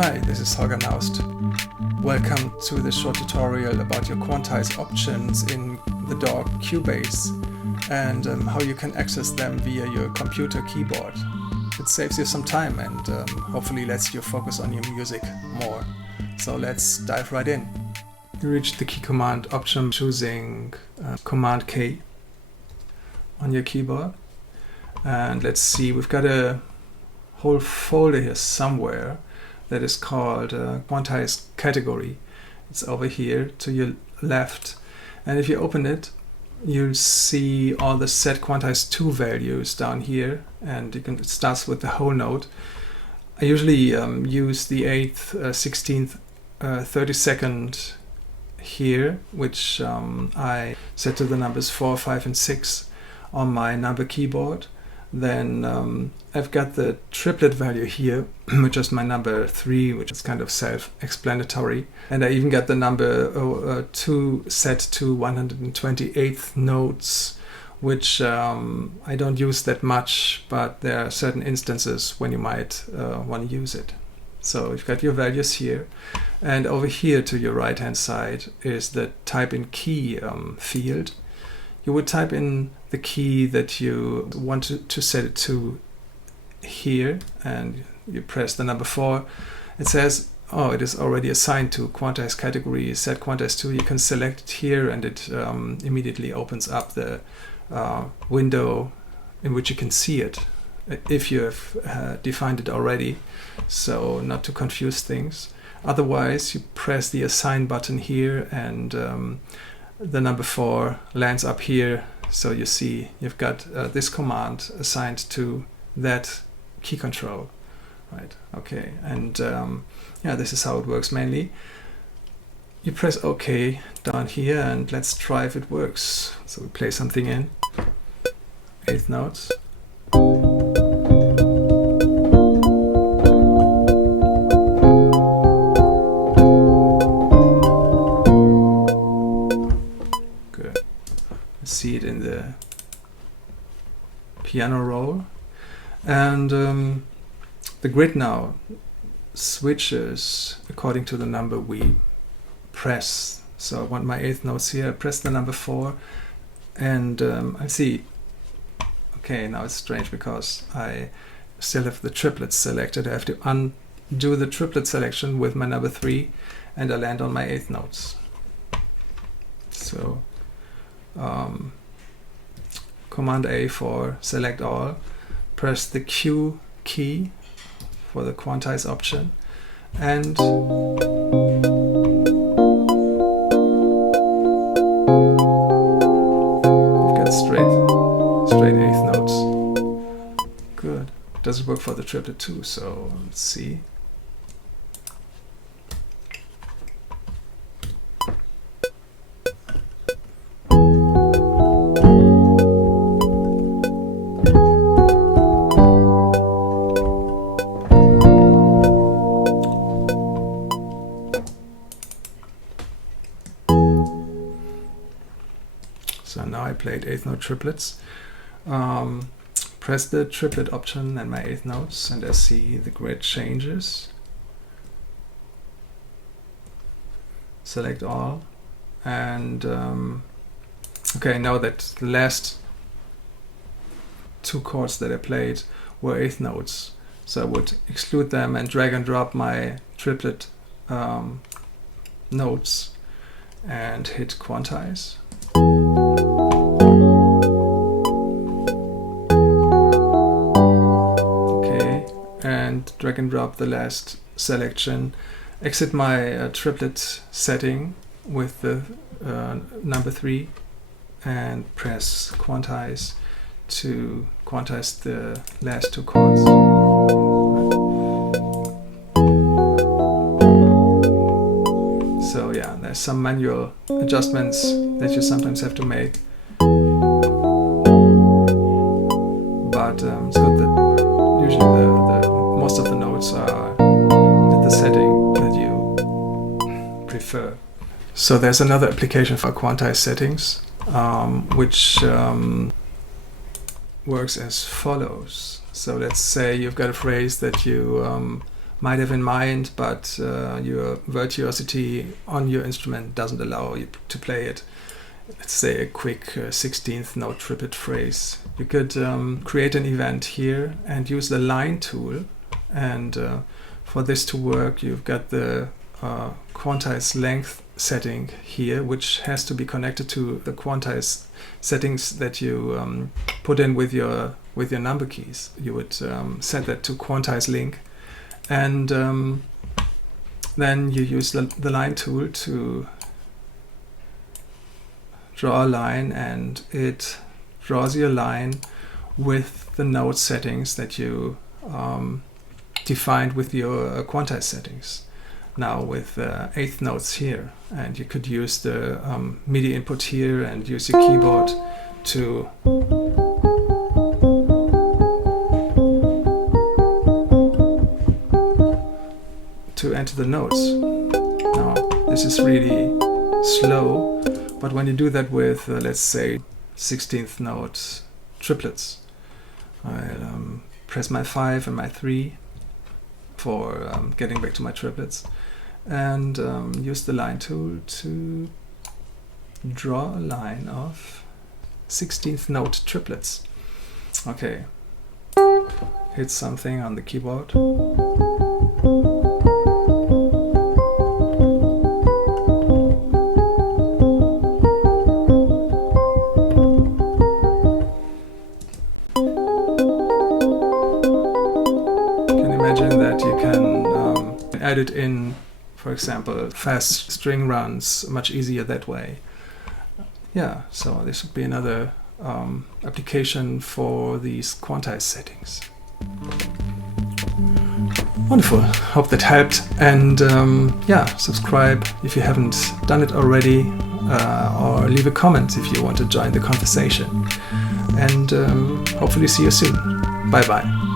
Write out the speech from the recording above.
Hi, this is Holger Naust. Welcome to this short tutorial about your quantize options in the DAW Cubase and how you can access them via your computer keyboard. It saves you some time and hopefully lets you focus on your music more. So let's dive right in. You reach the key command option choosing Command K on your keyboard. And let's see, we've got a whole folder here somewhere that is called quantize category. It's over here to your left, and if you open it you'll see all the set quantize 2 values down here, and it starts with the whole note. I usually use the 8th, 16th, 32nd here, which I set to the numbers 4, 5 and 6 on my number keyboard. Then I've got the triplet value here, which is my number 3, which is kind of self-explanatory. And I even got the number 2 set to 128th notes, which I don't use that much, but there are certain instances when you might want to use it. So you've got your values here, and over here to your right hand side is the type in key field. You would type in the key that you want to set it to here, and you press the number 4. It says, oh, it is already assigned to quantize category, set quantize 2. You can select it here, and it immediately opens up the window in which you can see it if you have defined it already, so not to confuse things. Otherwise, you press the assign button here, and the number 4 lands up here, so you see you've got this command assigned to that key control, right? Okay, and yeah, this is how it works mainly. You press OK down here, and let's try if it works. So we play something in 8th notes. See it in the piano roll, and the grid now switches according to the number we press. So I want my 8th notes here. I press the number 4, and I see, okay, now it's strange because I still have the triplets selected. I have to undo the triplet selection with my number 3, and I land on my 8th notes. So Command A for select all, press the Q key for the quantize option, and you've got straight 8th notes. Good. Doesn't work for the triplet too, so let's see. So now I played 8th note triplets. Press the triplet option and my 8th notes, and I see the grid changes. Select all, and okay, I know that the last 2 chords that I played were 8th notes, so I would exclude them and drag and drop my triplet notes and hit quantize. And drag and drop the last selection, exit my triplet setting with the number 3, and press quantize to quantize the last 2 chords. So yeah, there's some manual adjustments that you sometimes have to make, but it's good that usually most of the notes are at the setting that you prefer. So there's another application for quantize settings, which works as follows. So let's say you've got a phrase that you might have in mind, but your virtuosity on your instrument doesn't allow you to play it. Let's say a quick 16th note triplet phrase. You could create an event here and use the line tool, and for this to work you've got the quantize length setting here, which has to be connected to the quantize settings that you put in with your number keys. You would set that to quantize link, and then you use the line tool to draw a line, and it draws your line with the note settings that you defined with your quantize settings. Now with 8th notes here, and you could use the MIDI input here and use your keyboard to enter the notes. Now this is really slow, but when you do that with let's say 16th note triplets, I'll press my 5 and my 3 for getting back to my triplets, and use the line tool to draw a line of 16th note triplets. Okay, hit something on the keyboard. Imagine that you can add it in, for example, fast string runs much easier that way. Yeah, so this would be another application for these quantize settings. Wonderful, hope that helped, and yeah, subscribe if you haven't done it already, or leave a comment if you want to join the conversation, and hopefully see you soon. Bye bye.